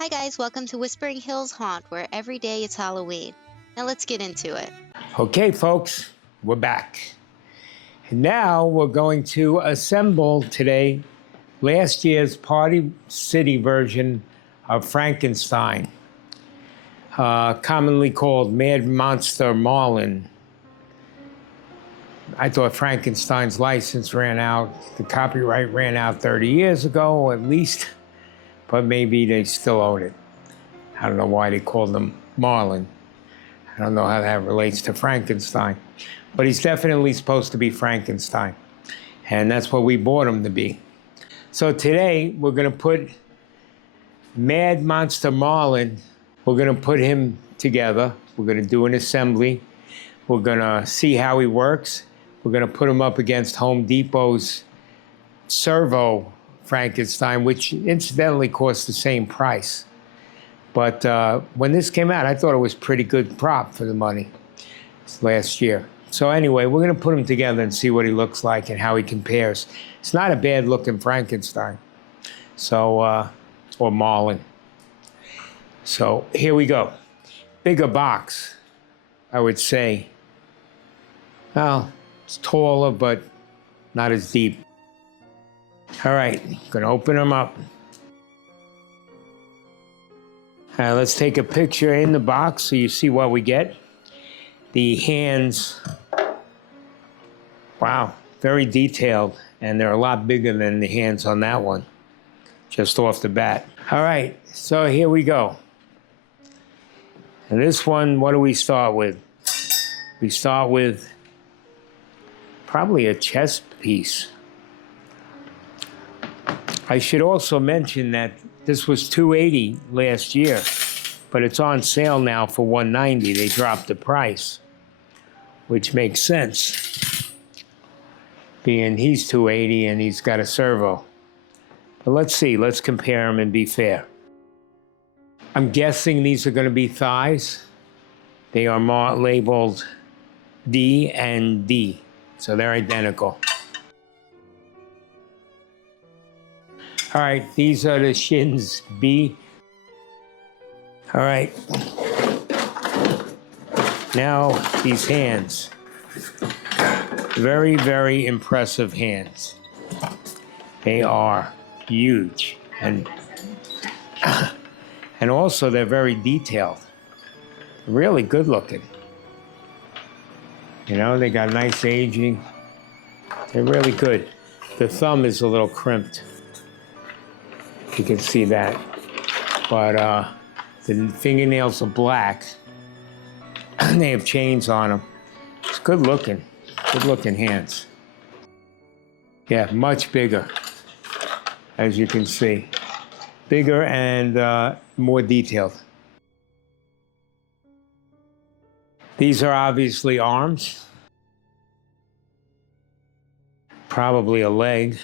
Hi guys, welcome to Whispering Hills Haunt, where every day it's Halloween. Now let's get into it. Okay, folks, we're back. And now we're going to assemble today last year's Party City version of Frankenstein, commonly called Mad Monster Marlin. I thought Frankenstein's license ran out, the copyright ran out 30 years ago at least, but maybe they still own it. I don't know why they called him Marlin. I don't know how that relates to Frankenstein, but he's definitely supposed to be Frankenstein, and that's what we bought him to be. So today we're going to put Mad Monster Marlin, we're going to put him together. We're going to do an assembly. We're going to see how he works. We're going to put him up against Home Depot's Servo Frankenstein, which incidentally costs the same price. But when this came out, I thought it was pretty good prop for the money last year. So anyway, we're going to put him together and see what he looks like and how he compares. It's not a bad looking Frankenstein. So, or Marlin. So here we go. Bigger box, I would say. Well, it's taller, but not as deep. All right, gonna open them up. All right, let's take a picture in the box so you see what we get. The hands, wow, very detailed, and they're a lot bigger than the hands on that one, just off the bat. All right, so here we go. And this one, what do we start with? We start with probably a chest piece. I should also mention that this was $280 last year, but it's on sale now for $190. They dropped the price, which makes sense, being he's $280 and he's got a servo. But let's see, let's compare them and be fair. I'm guessing these are going to be thighs. They are labeled D and D, so they're identical. All right, these are the shins, B. All right. Now, these hands. Very, very impressive hands. They are huge. And also, they're very detailed. Really good looking. You know, they got nice aging. They're really good. The thumb is a little crimped. You can see that, but the fingernails are black. They have chains on them. It's good looking hands. Yeah, much bigger, as you can see. Bigger and more detailed. These are obviously arms. Probably a leg.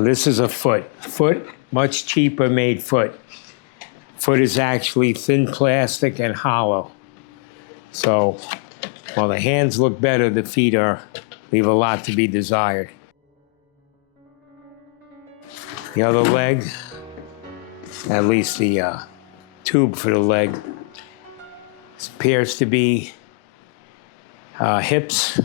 This is a foot. Foot, much cheaper made foot. Foot is actually thin plastic and hollow. So, while the hands look better, the feet leave a lot to be desired. The other leg, at least the tube for the leg, appears to be hips.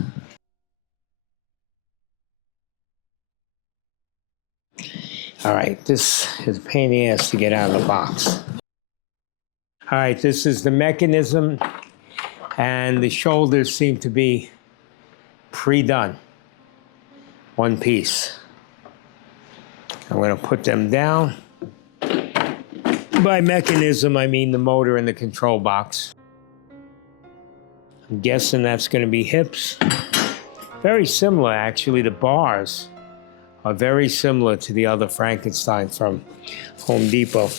All right, this is a pain in the ass to get out of the box. All right, this is the mechanism, and the shoulders seem to be pre-done. One piece. I'm going to put them down. By mechanism, I mean the motor and the control box. I'm guessing that's going to be hips. Very similar, actually, the bars are very similar to the other Frankenstein from Home Depot.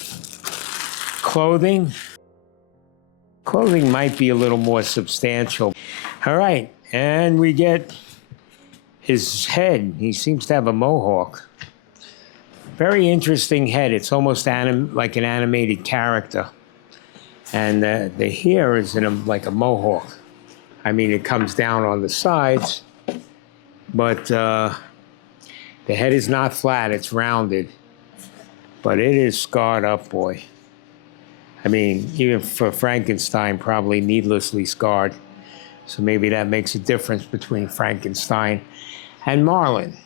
Clothing might be a little more substantial. All right, and we get his head. He seems to have a mohawk. Very interesting head. It's almost like an animated character. And the hair is like a mohawk. I mean, it comes down on the sides, but the head is not flat, it's rounded. but it is scarred up, boy. I mean, even for Frankenstein, probably needlessly scarred. So maybe that makes a difference between Frankenstein and Marlin.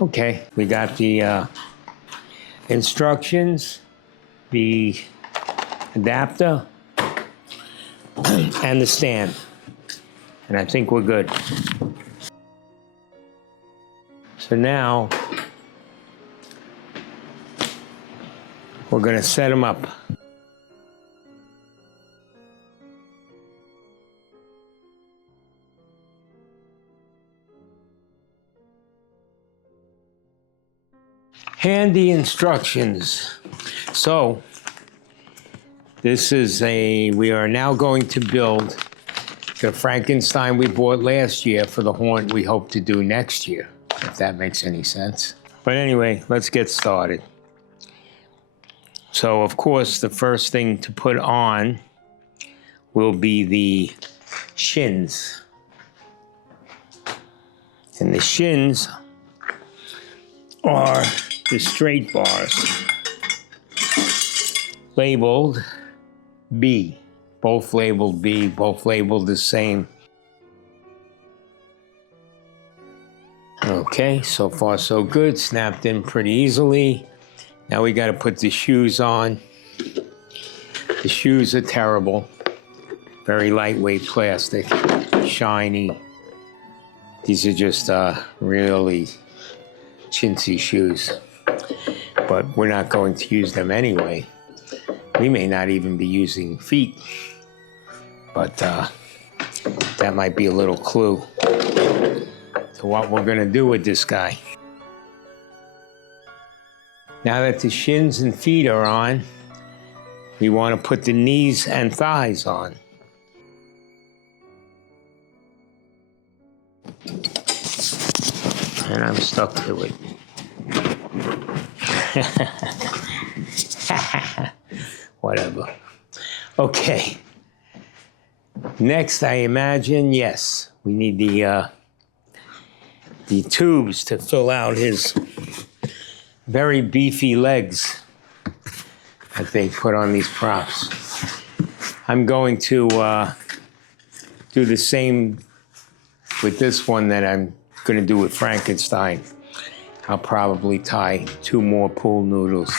Okay, we got the instructions, the adapter, and the stand. And I think we're good. So now, we're gonna set them up. Handy instructions. So, we are now going to build the Frankenstein we bought last year for the haunt we hope to do next year, if that makes any sense. But anyway, let's get started. So, of course, the first thing to put on will be the shins. And the shins are the straight bars, labeled B. Both labeled B, both labeled the same. Okay, so far so good. Snapped in pretty easily. Now we got to put the shoes on. The shoes are terrible. Very lightweight plastic, shiny. These are just really chintzy shoes. But we're not going to use them anyway. We may not even be using feet. But that might be a little clue to what we're going to do with this guy. Now that the shins and feet are on, we want to put the knees and thighs on. And I'm stuck to it. Whatever. Okay. Next, I imagine, yes, we need the tubes to fill out his very beefy legs that they put on these props. I'm going to do the same with this one that I'm going to do with Frankenstein. I'll probably tie 2 more pool noodles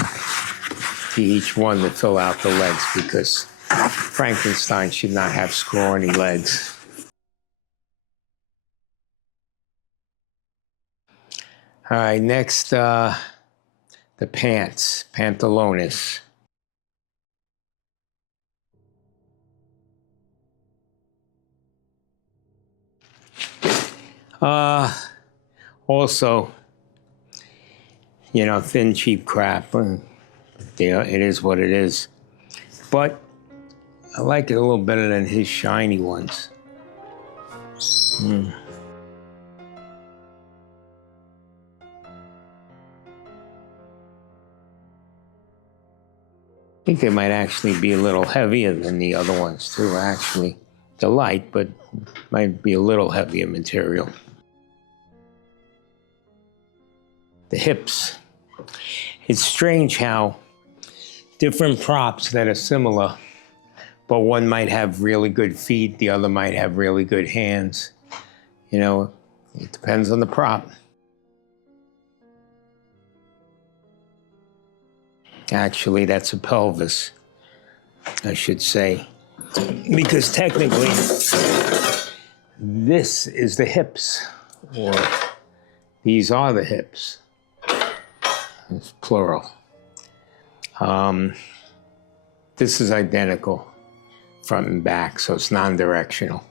to each one to fill out the legs, because Frankenstein should not have scrawny legs. All right, next, the pants, pantalones. Also, you know, thin, cheap crap. You know, it is what it is. But I like it a little better than his shiny ones. I think they might actually be a little heavier than the other ones too, actually. They're light, but might be a little heavier material. The hips. It's strange how different props that are similar, but one might have really good feet, the other might have really good hands. You know, it depends on the prop. Actually, that's a pelvis, I should say, because technically this is the hips, or these are the hips. It's plural. This is identical, front and back, so it's non-directional.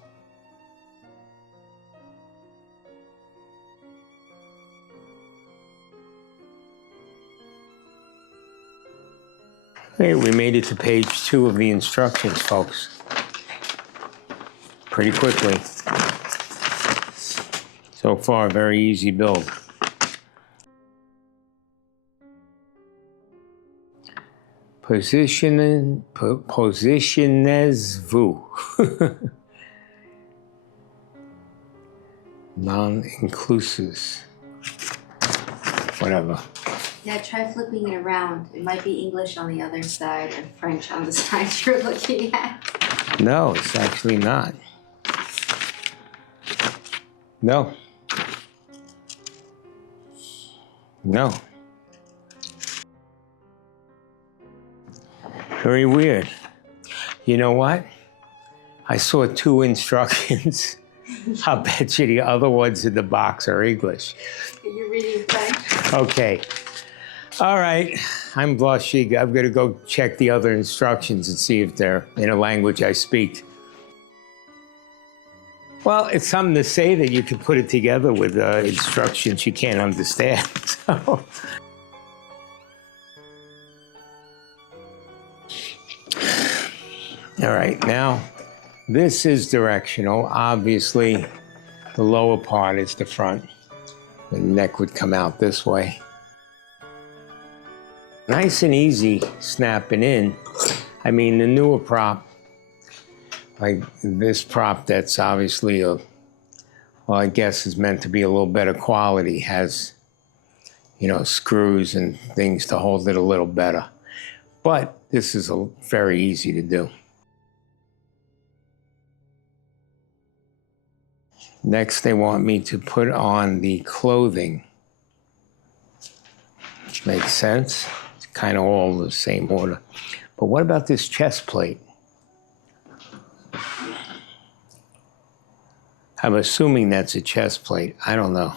Okay, we made it to page 2 of the instructions, folks. Pretty quickly. So far, very easy build. Positionez-vous. Non-inclusive. Whatever. Yeah, try flipping it around. It might be English on the other side and French on the side you're looking at. No, it's actually not. No. No. Very weird. You know what? I saw 2 instructions. I'll bet you the other ones in the box are English. You're reading French? Okay. All right. I'm blushing. I'm going to go check the other instructions and see if they're in a language I speak. Well, it's something to say that you can put it together with instructions you can't understand. So. All right, now this is directional. Obviously, the lower part is the front. The neck would come out this way. Nice and easy snapping in. I mean, the newer prop, like this prop that's obviously well, I guess is meant to be a little better quality, has, you know, screws and things to hold it a little better. But this is very easy to do. Next, they want me to put on the clothing. Makes sense. It's kind of all the same order. But what about this chest plate? I'm assuming that's a chest plate. I don't know.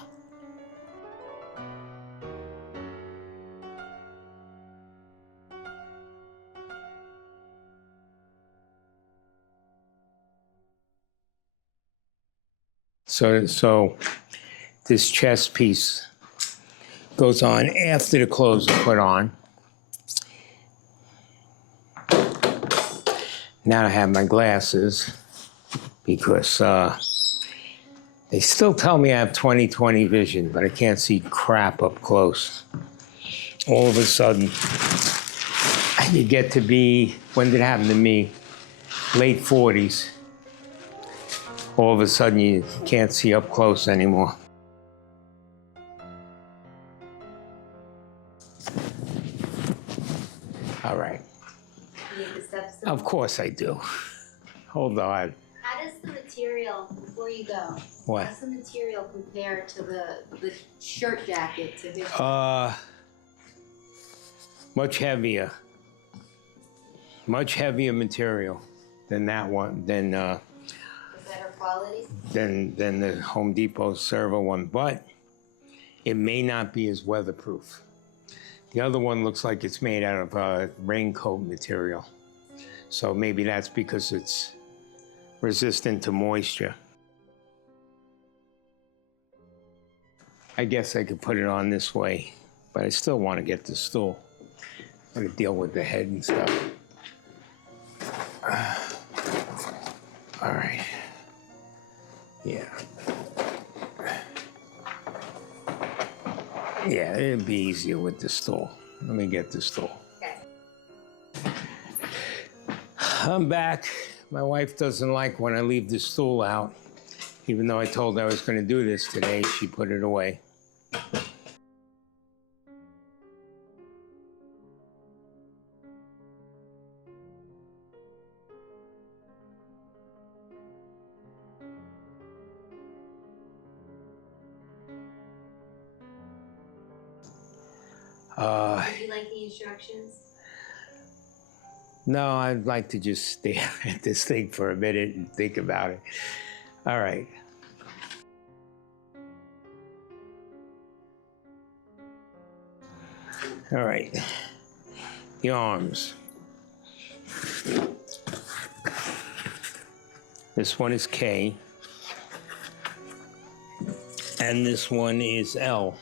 So this chest piece goes on after the clothes are put on. Now I have my glasses because they still tell me I have 20/20 vision, but I can't see crap up close. All of a sudden, you get to be, when did it happen to me? Late 40s. All of a sudden, you can't see up close anymore. All right. You need the steps. Of course I do. Hold on. How does the material, before you go, What? how does the material compare to the shirt jacket to his? Much heavier. Much heavier material than that one, than Better quality? than the Home Depot servo one, but it may not be as weatherproof. The other one looks like it's made out of raincoat material. So maybe that's because it's resistant to moisture. I guess I could put it on this way, but I still want to get the stool. I'm going to deal with the head and stuff. All right. Yeah. Yeah, it'd be easier with the stool. Let me get the stool. Okay. I'm back. My wife doesn't like when I leave the stool out. Even though I told her I was going to do this today, she put it away. Do you like the instructions? No, I'd like to just stare at this thing for a minute and think about it. All right. All right. The arms. This one is K. And this one is L.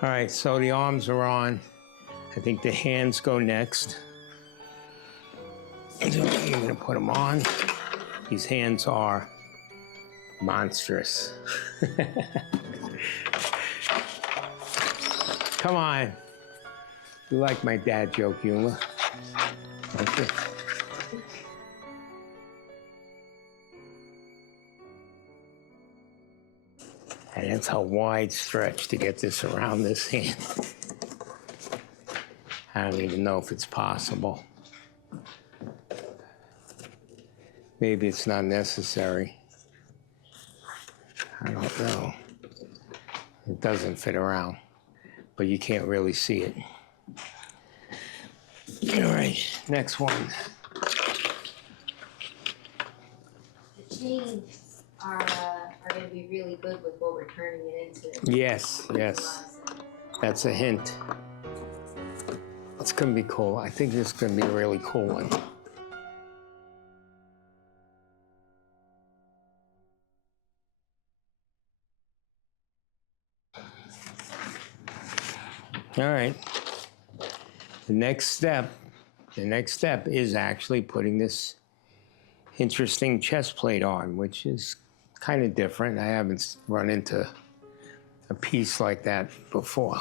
All right, so the arms are on. I think the hands go next. So I'm gonna put them on. These hands are monstrous. Come on. You like my dad joke humor? Okay. And that's a wide stretch to get this around this hand. I don't even know if it's possible. Maybe it's not necessary. I don't know. It doesn't fit around, but you can't really see it. All right, next one. The chains are going to be really good with what we're turning it into. Yes, yes. That's a hint. It's gonna be cool. I think this is gonna be a really cool one. All right. The next step is actually putting this interesting chest plate on, which is kind of different. I haven't run into a piece like that before.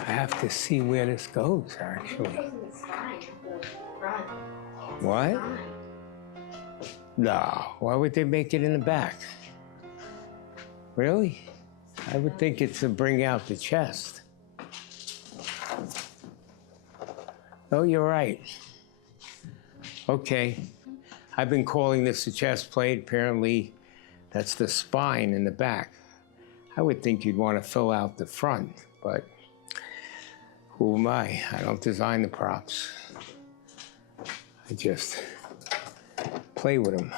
I have to see where this goes, actually. It goes in the spine, the front. What? Spine. No, why would they make it in the back? Really? I would think it's to bring out the chest. Oh, you're right. Okay. I've been calling this a chest plate. Apparently, that's the spine in the back. I would think you'd want to fill out the front, but who am I? I don't design the props. I just play with them.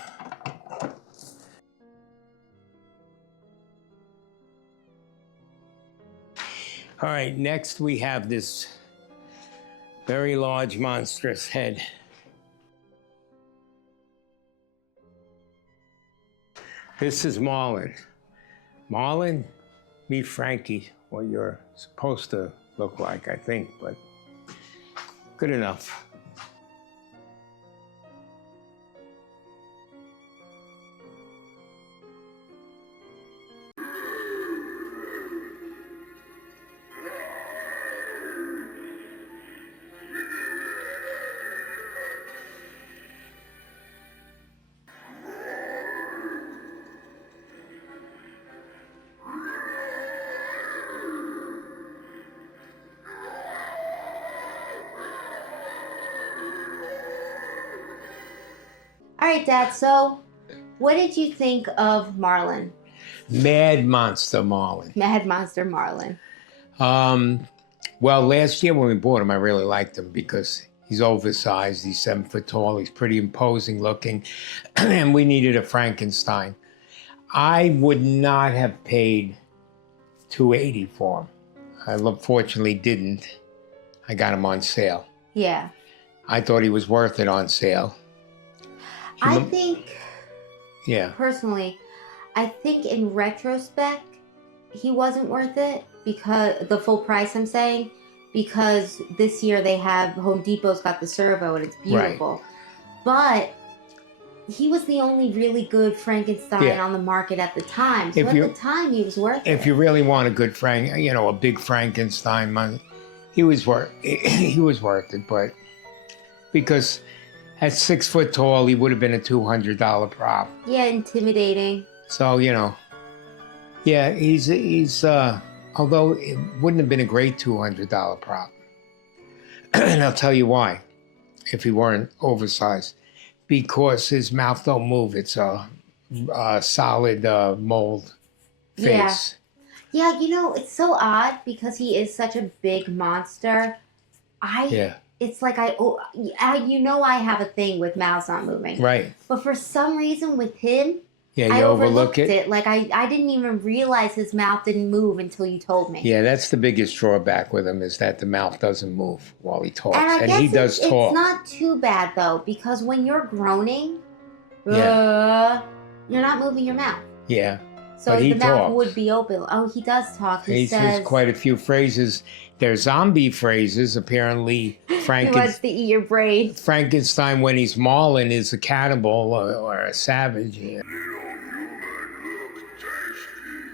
All right, next we have this very large, monstrous head. This is Marlin. Marlin, meet Frankie, what you're supposed to look like, I think, but good enough. All right, Dad, so what did you think of Marlin? Mad Monster Marlin. Mad Monster Marlin. Well, last year when we bought him, I really liked him because he's oversized, he's 7 foot tall, he's pretty imposing looking, and we needed a Frankenstein. I would not have paid $280 for him. I fortunately didn't. I got him on sale. Yeah. I thought he was worth it on sale. I think, Yeah. personally, I think in retrospect, he wasn't worth it because the full price, I'm saying, because this year they have Home Depot's got the servo and it's beautiful. But he was the only really good Frankenstein on the market at the time. So at the time, he was worth it. If you really want a good a big Frankenstein, he was worth it, but because at 6 foot tall, he would have been a $200 prop. Yeah, intimidating. So, yeah, he's although it wouldn't have been a great $200 prop. And I'll tell you why, if he weren't oversized. Because his mouth don't move. It's a solid mold face. Yeah, it's so odd because he is such a big monster. It's like I have a thing with mouths not moving. Right. But for some reason with him, yeah, I you overlook overlooked it. Like I didn't even realize his mouth didn't move until you told me. Yeah, that's the biggest drawback with him is that the mouth doesn't move while he talks. And I guess he does talk. It's not too bad though, because when you're groaning, you're not moving your mouth. Yeah. So but the he mouth talks. would be open. Oh, he does talk. He says quite a few phrases. They're zombie phrases. Apparently, he wants to eat your brain. Frankenstein, when he's Marlin, is a cannibal or a savage. Yeah. Little human looks tasty.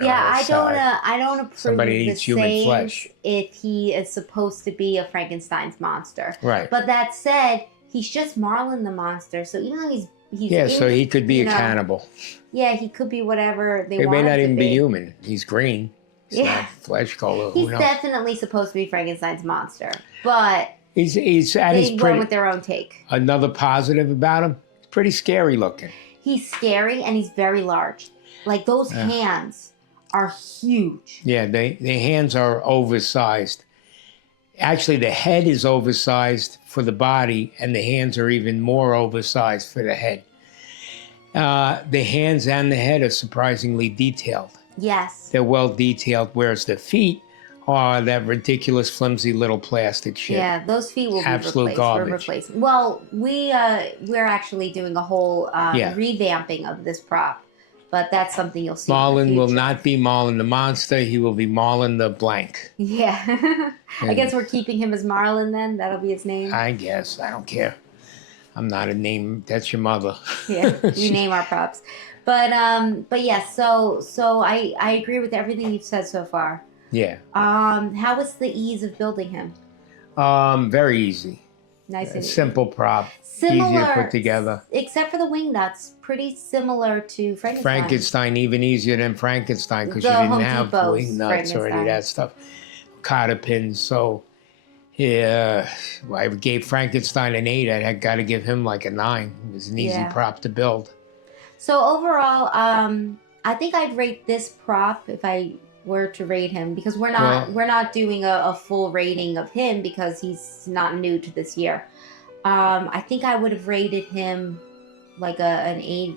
Yeah, on the side. I don't approve Somebody of the eats human sayings flesh. if he is supposed to be a Frankenstein's monster. Right. But that said, he's just Marlon the monster. So even though he's Yeah, so he could be you a know, cannibal. Yeah, he could be whatever they He want may him not to even be human. He's green. He's Yeah. not flesh color. Who He's knows? definitely supposed to be Frankenstein's monster, but He's at his they went pretty. with their own take. Another positive about him, he's pretty scary looking. He's scary and he's very large. Like those Yeah. hands are huge. Yeah, the hands are oversized. Actually, the head is oversized for the body, and the hands are even more oversized for the head. The hands and the head are surprisingly detailed. Yes. They're well detailed, whereas the feet are that ridiculous, flimsy little plastic shit. Yeah, those feet will Absolute be replaced. garbage. We're replacing. Well, we're actually doing a whole revamping of this prop, but that's something you'll see. Marlon in the will future. not be Marlon the monster. He will be Marlon the blank. Yeah. I guess we're keeping him as Marlon then. That'll be his name. I guess. I don't care. I'm not a name. That's your mother. Yeah, we name our props. But yes, so I agree with everything you've said so far. Yeah. How was the ease of building him? Very easy. Nice A and simple prop. similar, Easy to put together. except for the wing nuts. Pretty similar to Frankenstein. Frankenstein, even easier than Frankenstein because you The didn't Home have Depot's wing nuts or any of Frankenstein. that stuff. Cotta pins. So, yeah, I gave Frankenstein an 8. I got to give him like a 9. It was an easy Yeah. prop to build. So overall, I think I'd rate this prop if I were to rate him because we're not doing a full rating of him because he's not new to this year. I think I would have rated him like an 8.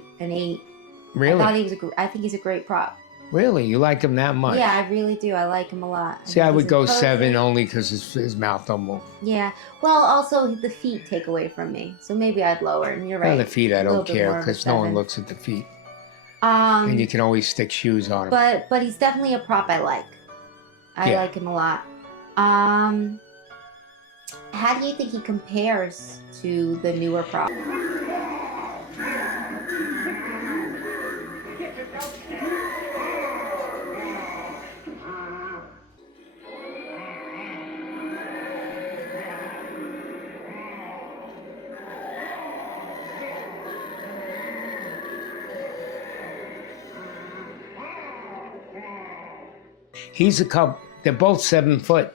Really? I think he's a great prop. Really? You like him that much? Yeah, I really do. I like him a lot. See, I think would he's go imposing. 7 only because his mouth don't move. Yeah. Well, also the feet take away from me, so maybe I'd lower him. You're right. Well, the feet I A little don't bit care more of a because no one 7. looks at the feet. And you can always stick shoes on him. But he's definitely a prop I like. I like him a lot. How do you think he compares to the newer prop? He's a couple. They're both 7 foot.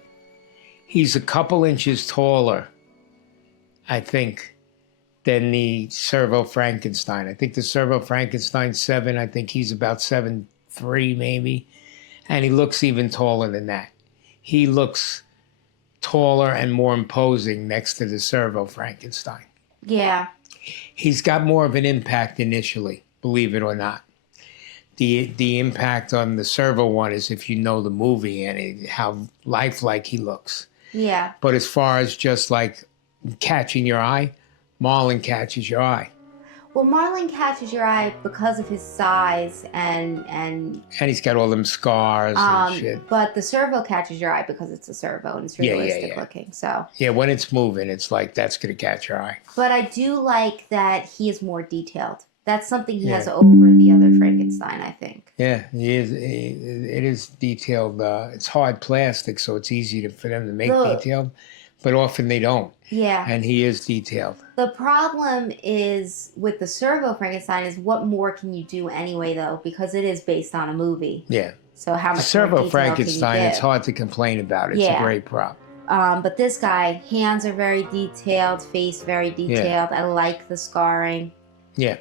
He's a couple inches taller, I think, than the Servo Frankenstein. I think the Servo Frankenstein's 7. I think he's about 7'3", maybe, and he looks even taller than that. He looks taller and more imposing next to the Servo Frankenstein. Yeah. He's got more of an impact initially, believe it or not. The impact on the Servo one is if you know the movie and how lifelike he looks. Yeah. But as far as just like catching your eye, Marlon catches your eye. Well, Marlon catches your eye because of his size and And he's got all them scars and shit. but the Servo catches your eye because it's a Servo and it's Yeah, yeah, realistic yeah. looking. So, Yeah, when it's moving, it's like that's going to catch your eye. but I do like that he is more detailed. That's something he Yeah. has over the other Frankenstein, I think. Yeah, he is. It is detailed. It's hard plastic, so it's easy for them to make detailed, but often they don't. Yeah. And he is detailed. The problem is with the Servo Frankenstein is what more can you do anyway, though, because it is based on a movie. Yeah. So how The much Servo more detail Frankenstein, can you it's give? hard to complain about. It's a Yeah. great prop. But this guy, hands are very detailed, face very detailed. I like the scarring. Yeah.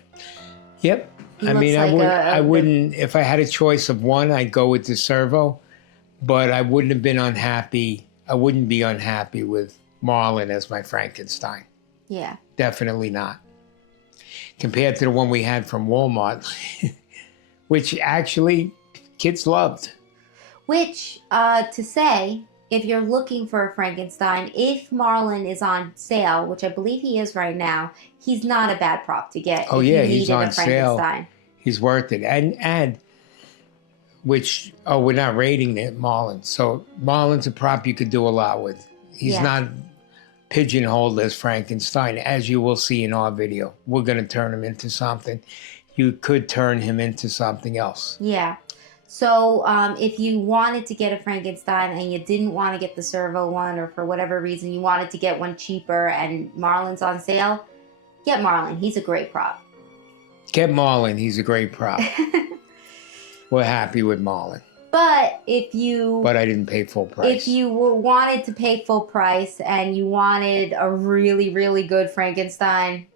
Yep. He I mean, looks like I wouldn't, if I had a choice of one, I'd go with the Servo, but I wouldn't have been unhappy. I wouldn't be unhappy with Marlon as my Frankenstein. Yeah. Definitely not. Compared to the one we had from Walmart, which actually kids loved. Which, to say, if you're looking for a Frankenstein, if Marlon is on sale, which I believe he is right now, he's not a bad prop to get. Oh, if you yeah, he's needed on a Frankenstein. sale. He's worth it. And which, we're not rating it, Marlon. So Marlon's a prop you could do a lot with. He's not pigeonholed as Frankenstein, as you will see in our video. We're going to turn him into something. You could turn him into something else. Yeah. So if you wanted to get a Frankenstein and you didn't want to get the servo one, or for whatever reason you wanted to get one cheaper and Marlin's on sale, get Marlin. He's a great prop. Get Marlin. He's a great prop. We're happy with Marlin. But But I didn't pay full price. If you wanted to pay full price and you wanted a really, really good Frankenstein,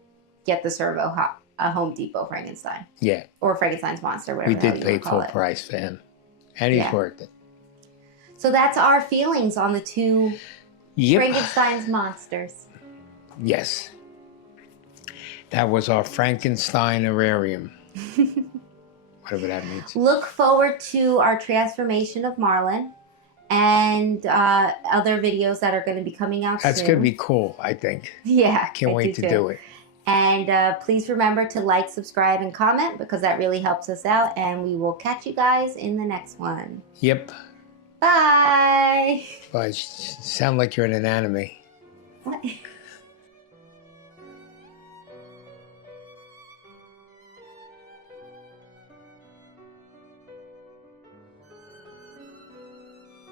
get the servo a Home Depot Frankenstein. Yeah. Or Frankenstein's monster, whatever. We did pay full price for him. And he's worth it. So that's our feelings on the two Frankenstein's monsters. Yes. That was our Frankensteinarium. Whatever that means. Look forward to our transformation of Marlin and other videos that are going to be coming out soon. That's going to be cool, I think. Yeah. Can't wait to do it. And please remember to like, subscribe, and comment, because that really helps us out. And we will catch you guys in the next one. Yep. Bye. Well, you sound like you're in an anime. What?